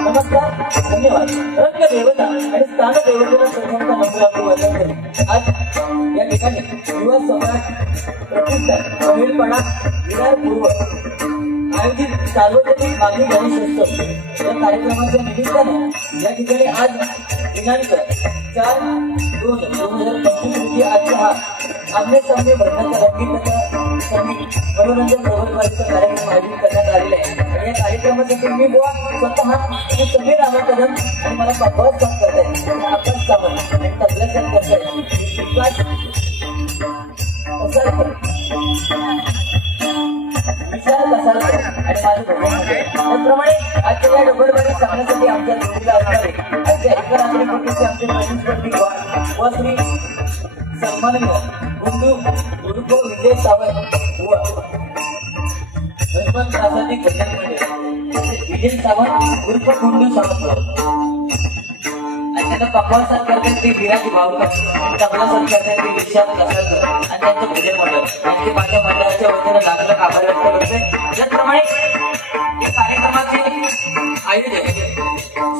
नमस्कार, धन्यवाद. रंग देवता आणि स्थान देवतेला सर्वांचा नम्र वंदन करू. आज या ठिकाणी युवा सम्राट प्रतिष्ठान अमीरपणा विरार पूर्व आयोजित सार्वजनिक मागणी गणेशोत्सव या कार्यक्रमाच्या निमित्ताने या ठिकाणी आज दिनांक 4/2/2025 रोजी आजचा हा आमने सामने भरण्याचा रंगीत संगीत मनोरंजन प्रबोधनाचा कार्यक्रम आयोजित करण्यात आलेला आहे. आणि या कार्यक्रमासाठी मी बुवा स्वतः समीर कदम आणि मला बस काम करताय आकाश सावंत आणि तबला करताय विकास कसारकर विशाल कसारकर आणि माझे भगवान. त्याप्रमाणे आजच्या या डबलबाजी सांगण्यासाठी आमच्या जोडीला असणारे आजच्या एका रात्रीपूर्वीचे आमचे प्रतिस्पर्धी व श्री सन्माननीय गुंडू गुरुको विजय सावंत व गणपत प्रासादिक गणपती विजय सावंत उर्फ गुंडू सावंत आणि त्यांना पकवान करतात ते विराज भावकर, तबला करतात ते विशाल कसारकर आणि त्यांचं भजन मंडळ यांचे माझ्या मंडळाच्या वतीनं लागलं आभार व्यक्त करतोय. त्याचप्रमाणे या कार्यक्रमाचे आयोजक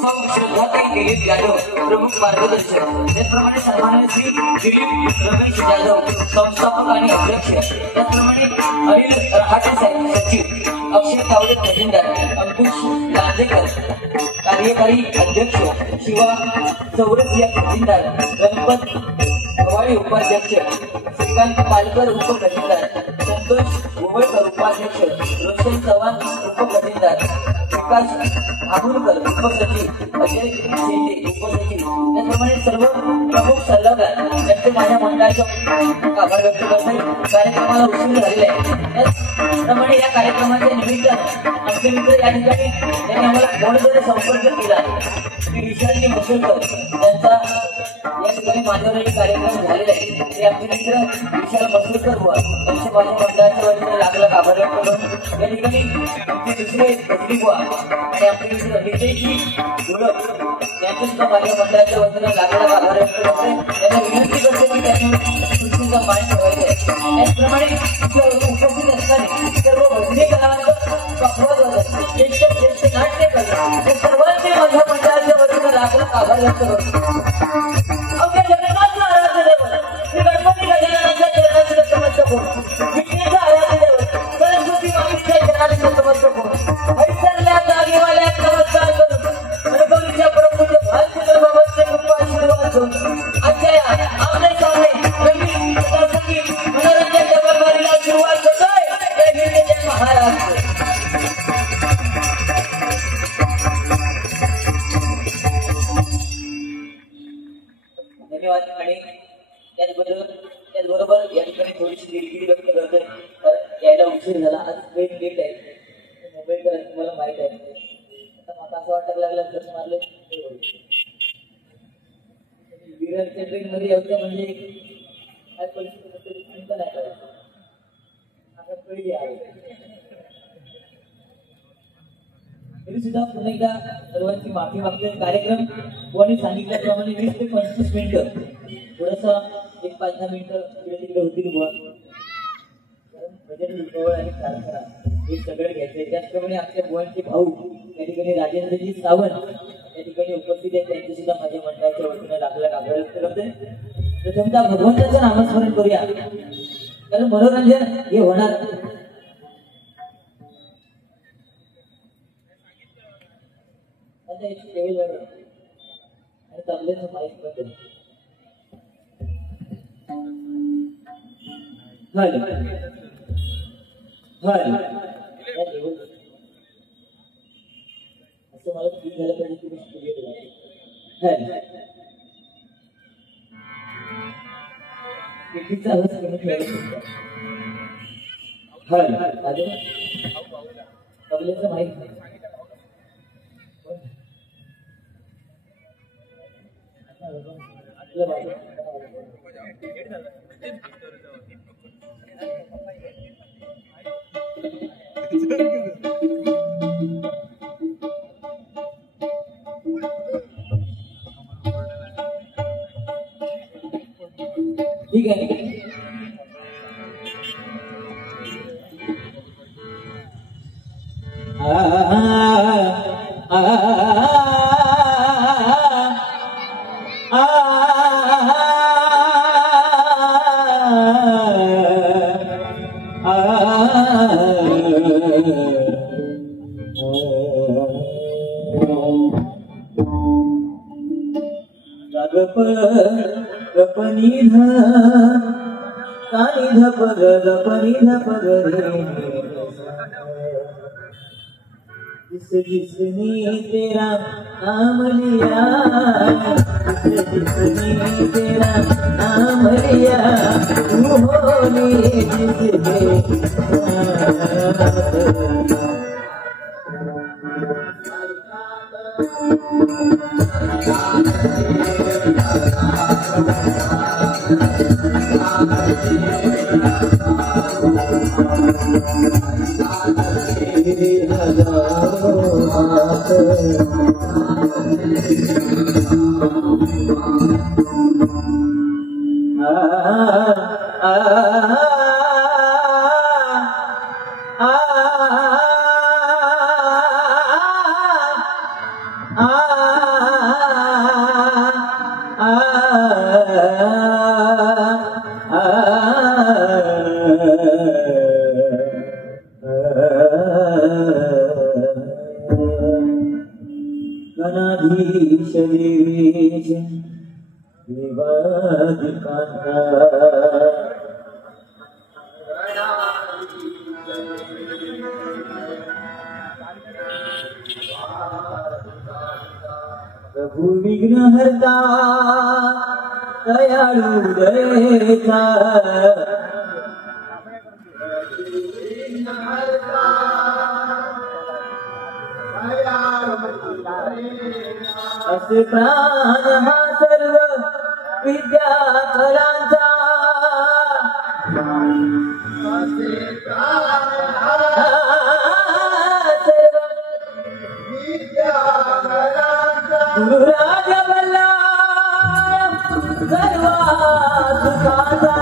सौ श्रद्धाताई दिलीप जाधव प्रमुख मार्गदर्शक, त्याचप्रमाणे सन्माननीय श्री दिलीप रमेश जाधव संस्थापक आणि अध्यक्ष, त्याचप्रमाणे अनिल रहाटे साहेब सचिव, अक्षय तावडे खजिनदार, अंकुश लांजेकर कार्यकारी अध्यक्ष, शिवा चौरस या खजिनदार, गणपत गवाळी उपाध्यक्ष, श्रीकांत पालकर उपखजिनदार, संतोष गोवळकर उपाध्यक्ष, रोशन चव्हाण उपखजिनदार, विकास आमुलकर उपसचिव, अजय शेटे उपसचिव, त्याचप्रमाणे सर्व प्रमुख सल्लागार यांचे माझ्या मंडळाच्या आभार व्यक्त करते. कार्यक्रमाला उशीर झालेला आहे. त्याचप्रमाणे या कार्यक्रमाच्या निमित्तानं आमचे मित्र या ठिकाणी त्यांनी आम्हाला फोनद्वारे संपर्क केला की विशालजी मसूरकर त्यांचा या ठिकाणी मान्यवरी कार्यक्रम झालेला आहे. ते आमचे मित्र विशाल मसूरकर व त्यांच्या माझ्या मंडळाच्या वतीने लागला आभार व्यक्त करून या ठिकाणी आमचे दुसरे भजनी बुवा आणि आमचे मित्र विजयजी गुळक यांचे सुद्धा माझ्या मंडळाच्या वतीने लागला आभार व्यक्त करते. त्यांना विनंती करते की त्यांनी सुट्टीचा मान ठेवायचा आहे. त्याचप्रमाणे उपस्थित असणारे सर्व भजनी कलावंत, पकवाद ज्येष्ठ नाट्यकला हे सर्वांचे माझ्या मंडळाच्या वतीने लागला आभार व्यक्त करतो. अवघ्या जगन्नाथचं आराध्य देवल श्री गणपती गजाननाच्या चरणाची नतमस्तक होऊन, विघ्नेचं आराध्य देवल सरस्वती मातेच्या चरणाची नतमस्तक होऊन, ऐसरल्या जागेवाल्या नमस्कार करून गणपतीच्या परमपूज्य भालचंद्र बाबांचे कृपा आशीर्वाद घेऊन आजच्या या आमने सामने रंगीत कथासंगीत मनोरंजन डबलबाजीला सुरुवात करतोय. जय हिंद, जय महाराष्ट्र. कारण तुम्हाला माहित आहे आता मला असं वाटायला लागलं जर मारले विरारच्या ट्रेन मध्ये यायचं म्हणजे काय परिस्थिती चिंता नाही करायचं आता कळली आहे तरी सुद्धा पुन्हा एकदा सर्वांची माफी मागते कार्यक्रम कोणी सांगितल्याप्रमाणे 20 ते 25 मिनिटं थोडंसं 1-5-10 मिनिटं इकडे तिकडे होतील बुवा कारण भजन विठोबा आणि प्रार्थना हे सगळं घ्यायचंय त्याचप्रमाणे आपल्या बुवांचे भाऊ त्या ठिकाणी राजेंद्रजी सावंत त्या ठिकाणी उपस्थित आहेत त्यांचे सुद्धा माझ्या मंडळाच्या वतीनं लाख आभार व्यक्त करते प्रथमतः भगवंताचं नामस्मरण करूया कारण मनोरंजन हे होणार आणि तबल्याचं माईक बंद हल हल असं मला फील झालं पाहिजे तुम्ही स्टुडिओ हल कितीचा आवाज कमी ठेवायला हल अजून तबल्याचं माईक ठीक आहे जिसने तेरा नाम लिया जिसने तेरा नाम लिया तू होली गणाधीश देवेश देवाधिकांता प्रभु विघ्नहर्ता दयाळु दयेचा असे प्राण हा सर्व विद्या कलांचा असे प्राण हा सर्व विद्या कलांचा गुरुराज बल्लाळ सर्व सुखाचा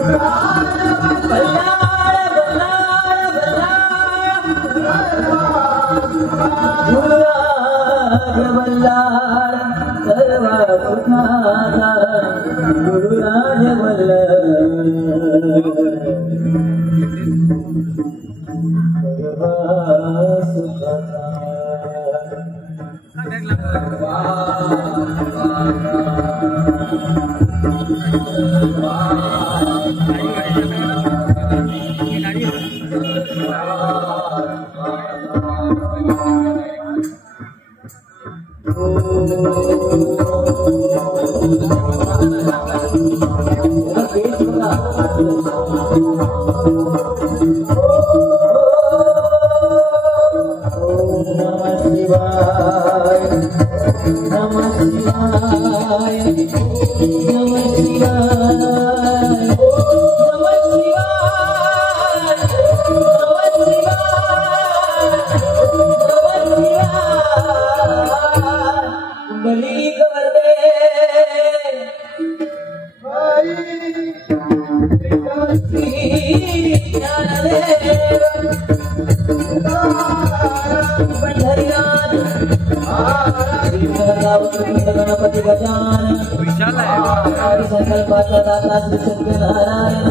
गुरुराज बल्लाळ सर्व सुखाचा गुरुराज बल्लाळ सर्व सुखाचा Oh गजानन आदि संकल्पाचा दाता श्री सत्यनारायण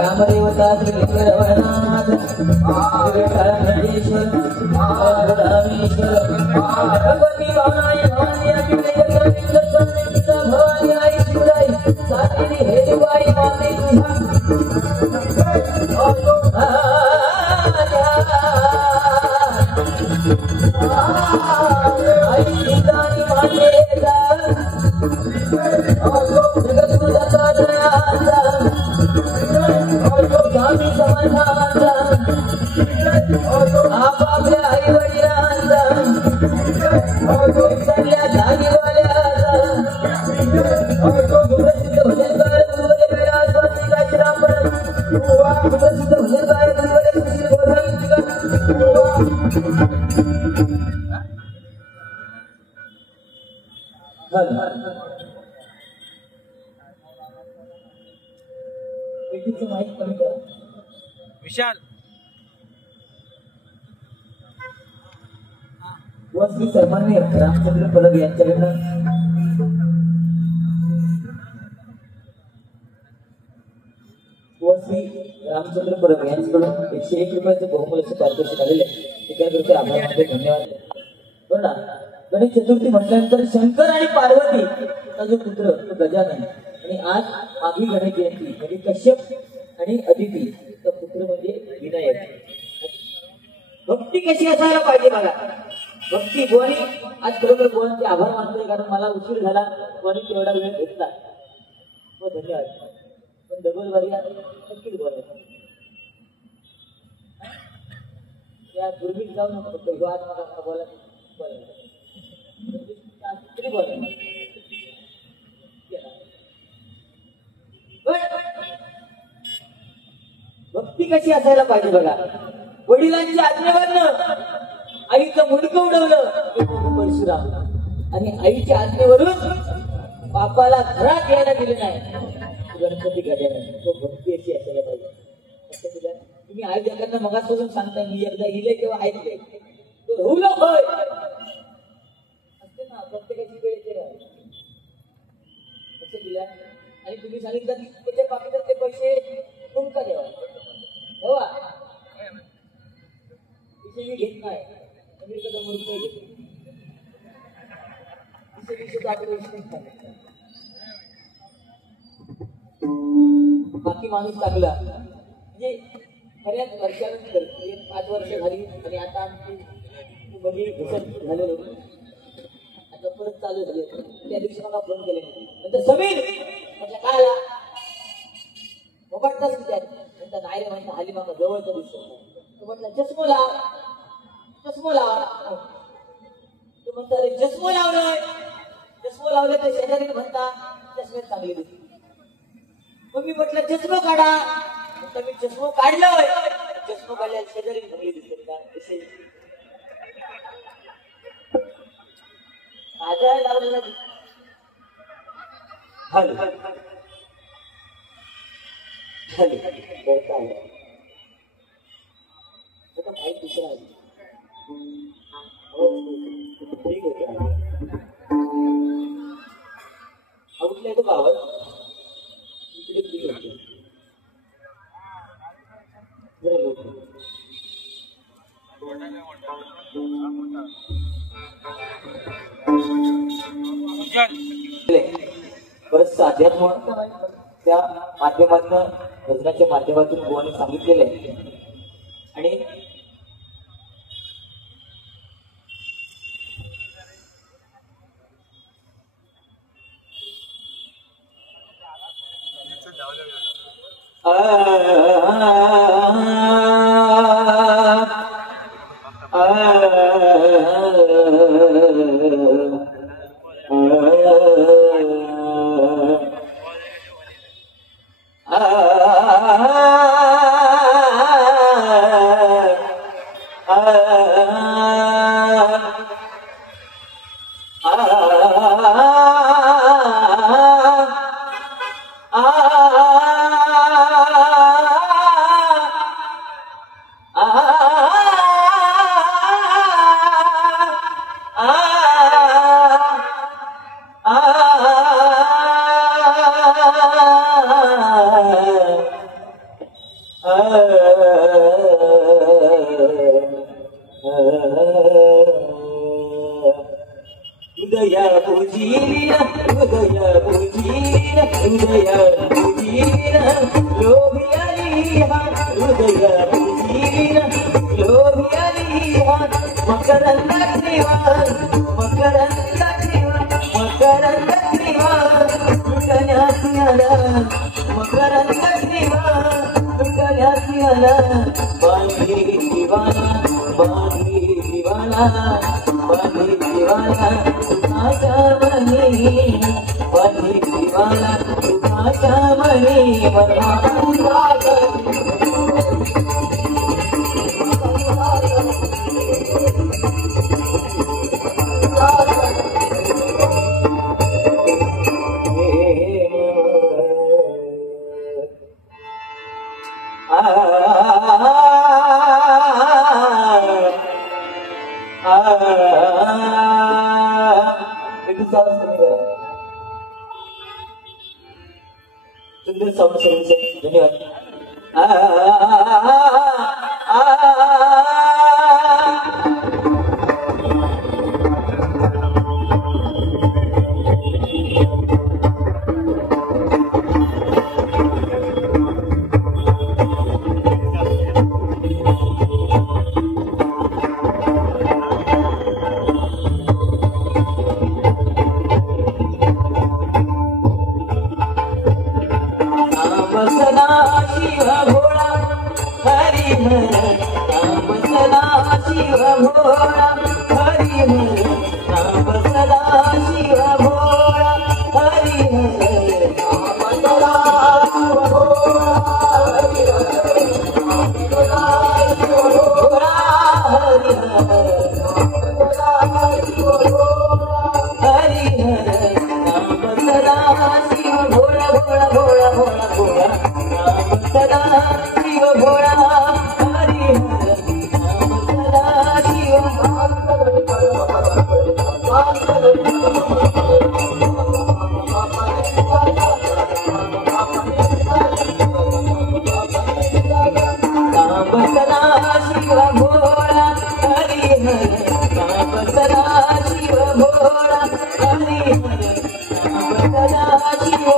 रामदेवता श्री लिंगरवनाथ विठ्ठलेश्वर रामेश्वर भगवती भावनाय भवानी भवानी आई शिवराई साती हेतुवाई माते आपल्या आई वडिलांचा माहिती कमी करा विशाल व श्री सन्माननीय रामचंद्र परब यांच्याकडनं व श्री रामचंद्र परब यांच्याकडून 101 रुपयाचं बहुमूल्याचं पारितोषिक आलेले एकाग्रते आभार मानते धन्यवाद. बरं ना, गणेश चतुर्थी म्हटल्यानंतर शंकर आणि पार्वती हा जो पुत्र तो गजानन आणि आज माघी गणेश जयंती म्हणजे कश्यप आणि अदिती तो पुत्र म्हणजे विनायक. भक्ती कशी असायला पाहिजे बघा. भक्ती गोणी आज खरोखर गोवांचे आभार मानतोय कारण मला उशीर झाला गोणी तेवढा वेळ घेतला हो धन्यवाद. पण डबल वारी नक्कीच बोलायचं या दुर्बीत जाऊ नको फक्त ह्यो आज मला बोलायचं भक्ती कशी असायला पाहिजे बघा. वडिलांच्या आज्ञेवरनं आईचं मुंडकं उडवलं परशुराम आणि आईच्या आज्ञेवरून बापाला घरात यायला दिले नाही गणपती गजानन. तो भक्ती अशी असायला पाहिजे. तुम्ही आई जगांना मगापासून सांगताय मी एकदा इले किंवा ऐकले तो होऊ होय असते ना प्रत्येकाची वेळ येते लक्ष दिल्या आणि तुम्ही सांगितलं की त्याच्या पाकिटात ते पैसे तुमचा देवा तेव्हा विषय मी घेत नाही अमेरिकेचा मूर्ख घेतो बाकी माणूस टाकला म्हणजे खऱ्याच वर्षानंतर 5 वर्ष झाली आणि आता आमची बघी घसत झालेलो आता परत चालू झाले. त्या दिवशी मला फोन केले नंतर समीर म्हटलं काय आला मोबाईलचाच विचार नंतर नाही रे म्हणता हाली मागा जवळचा दिसतो म्हटलं चष्मो लाव चष्मो लाव तो म्हणता अरे चष्मो लावलंय चष्मो लावले तर शेजारी म्हणता चष्मेत चांगले दिसते. मग मी म्हटलं चष्मा काढा म्हणता मी चष्मा काढलोय चष्मा काढल्या शेजारी चांगले दिसते का आजार लावलेला हॅलो हॅलो करता आलं आता माहीत दुसरा आहे ठीक होते कुठल्या येतो गावात इकडे ठीक होते बरं लोक बरंच अध्यात्म त्या माध्यमातून भजनाच्या माध्यमातून गोवाने सांगितलेले आणि हृदय तुझीन लोभियाली हा हृदय तुझीन लोभियाली हा मकरंद निवार मकरंद निवार मकरंद निवार कन्यासी आला मकरंद निवार कन्यासी आला बांधी दीवाना बांधी दीवाना बांधी दीवाना आशा मनी बांधी दीवाना आशा मनी सुंदर साउंड सर्विस धन्यवाद. सदा शिव भोळा हरी हर नाम सदा शिव भोळा हरी हर नाम सदा शिव भोळा हरी हर नाम सदा शिव भोळा हरी हर नाम सदा शिव भोळा हरी हर नाम सदा शिव भोळा हरी हर नाम सदा शिव भोळा भोळा भोळा भोळा भोळा सदा शिव भोळा हरी हर नाम सदा शिव नाम सदा शिव भोळा हरी हर नाम सदा शिव भोळा हरी हर नाम सदा शिव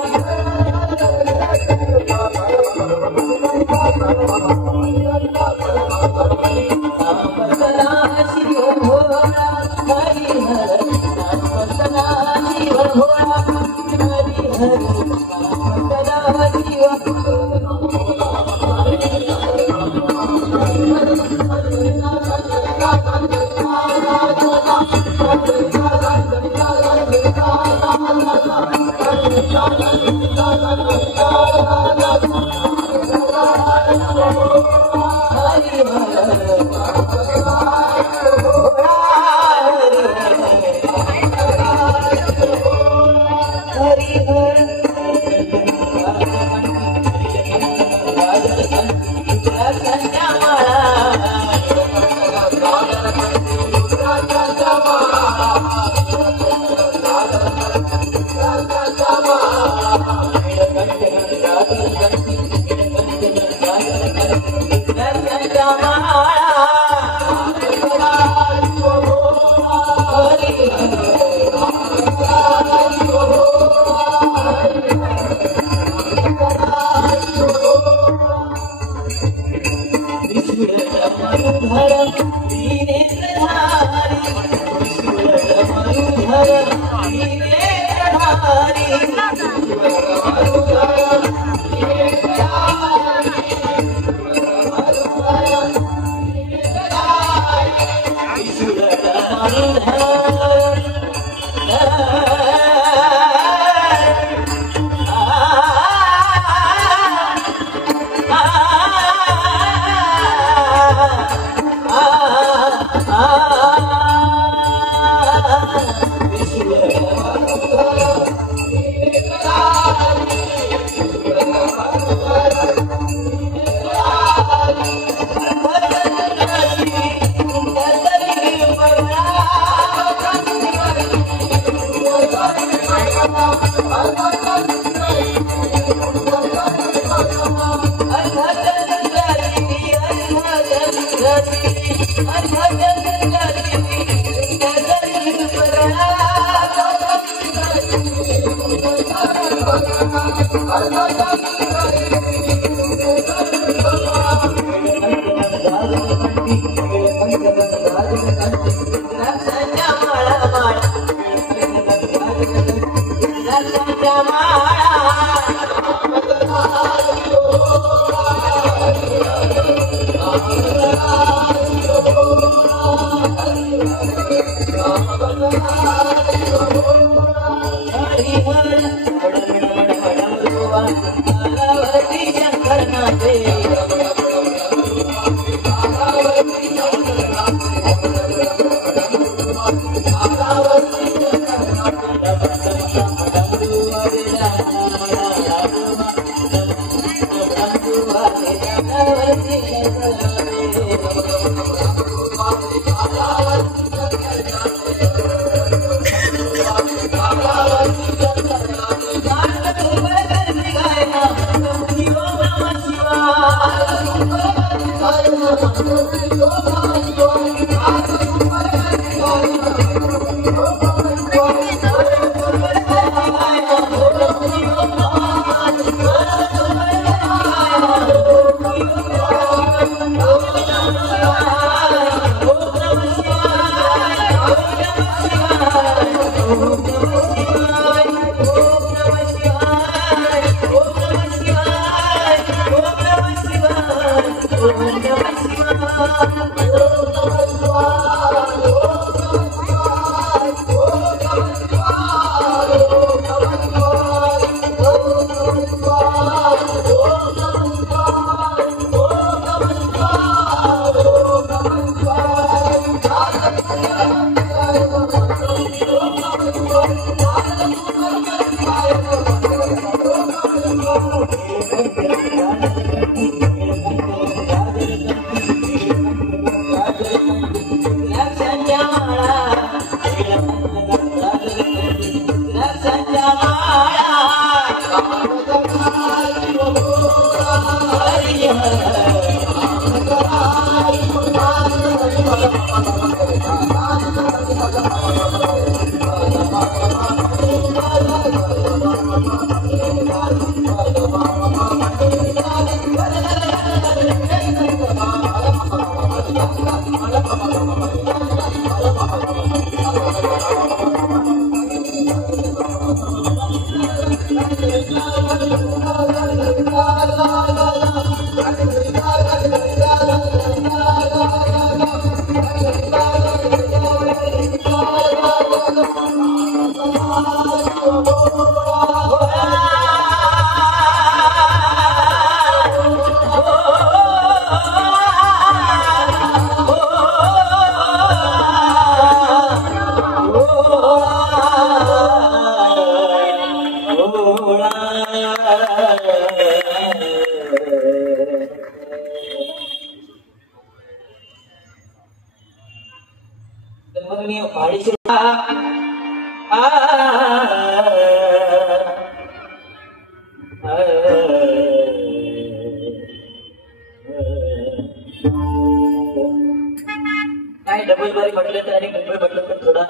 काय डबल बारी म्हटलं तर आणि मुंबई म्हटलं तर थोडा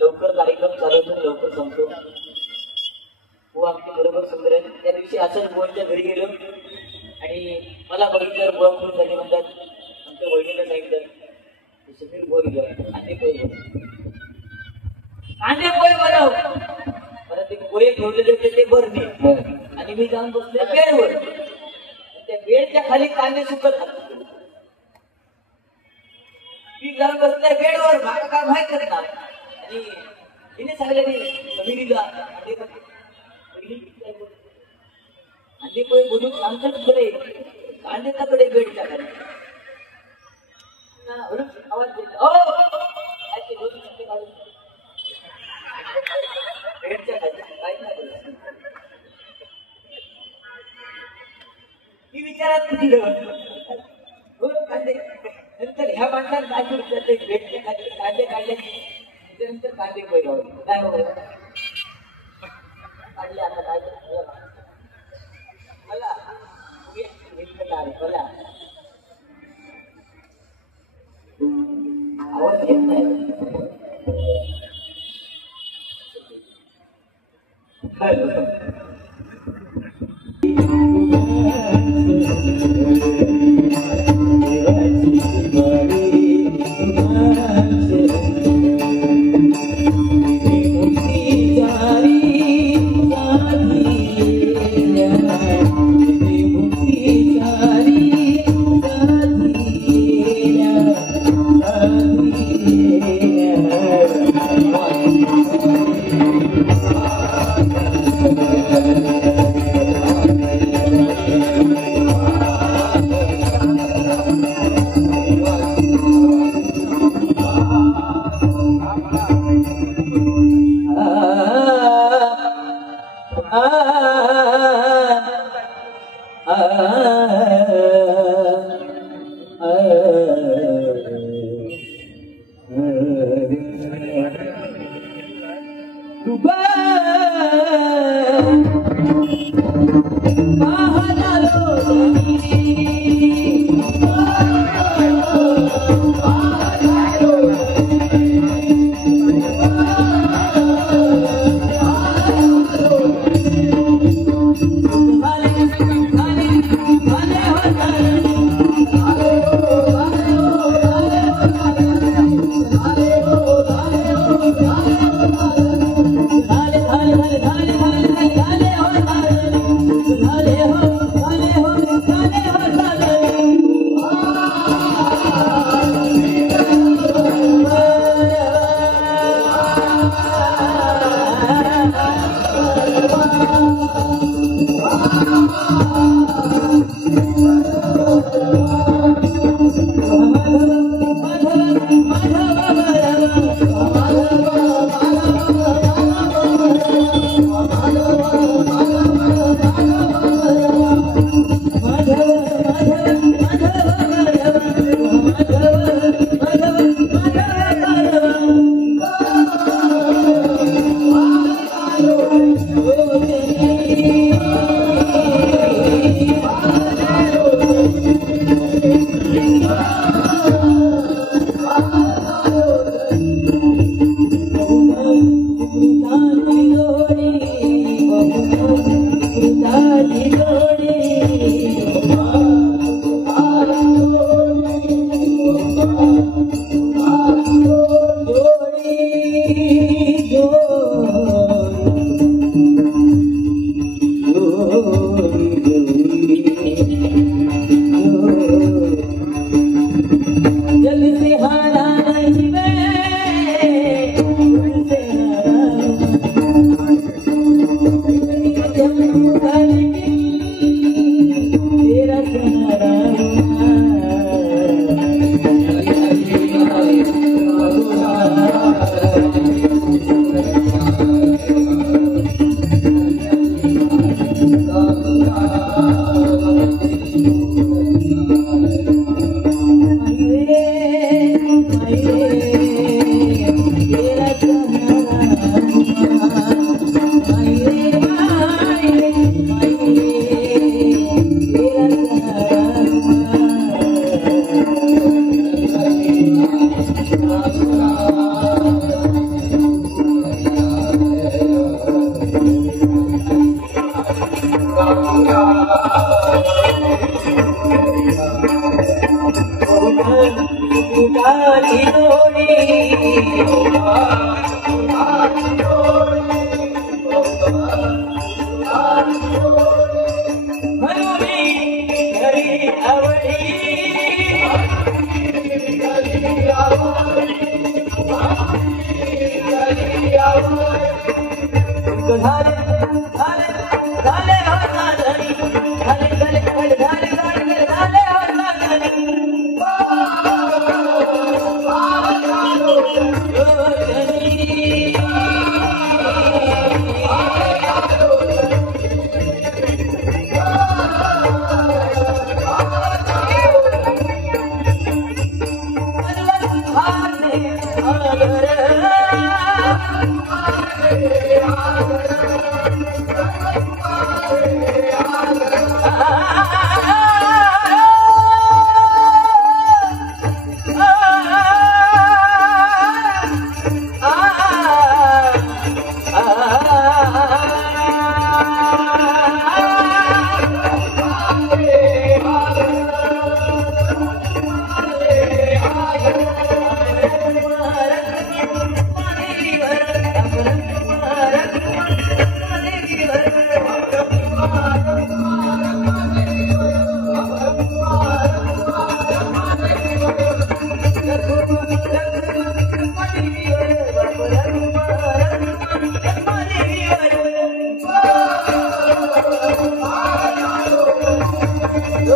लवकर कार्यक्रम चालवतो लवकर संपतो. हो आमची बरोबर सुंदर आहे. त्या दिवशी असंच बुवांच्या घरी गेलो आणि मला बघितल्यावर बुवा म्हणून झाली म्हणतात. आमच्या वहिनीला सांगितलं समीर बुवा गेलो कांदे पोहे कांदे पोहे बनव. परत ते पोहे ठेवलेले होते ते भरणे आणि मी जाऊन बसले बेडवर. त्या बेडच्या खाली कांदे सुकत मी जाऊन बसल्या बेडवर मला काय माहित ना. आणि तिने सांगितलं समीरीला कांदे पोहे बोलून सांगतात बरे कांदेच्याकडे बेडच्या खाली आवाज देतो बेडच्या खाली काय नाही मी विचारात कांदे नंतर ह्या माणसाला काय विचारते बेडच्या खाली कांदे काढले त्याच्यानंतर कांदे पोहे काय काढले आता काय मला मला आवाज येत नाही.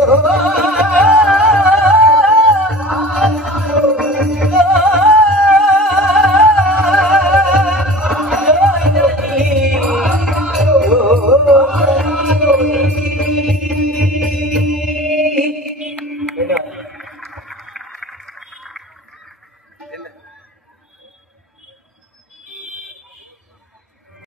Oh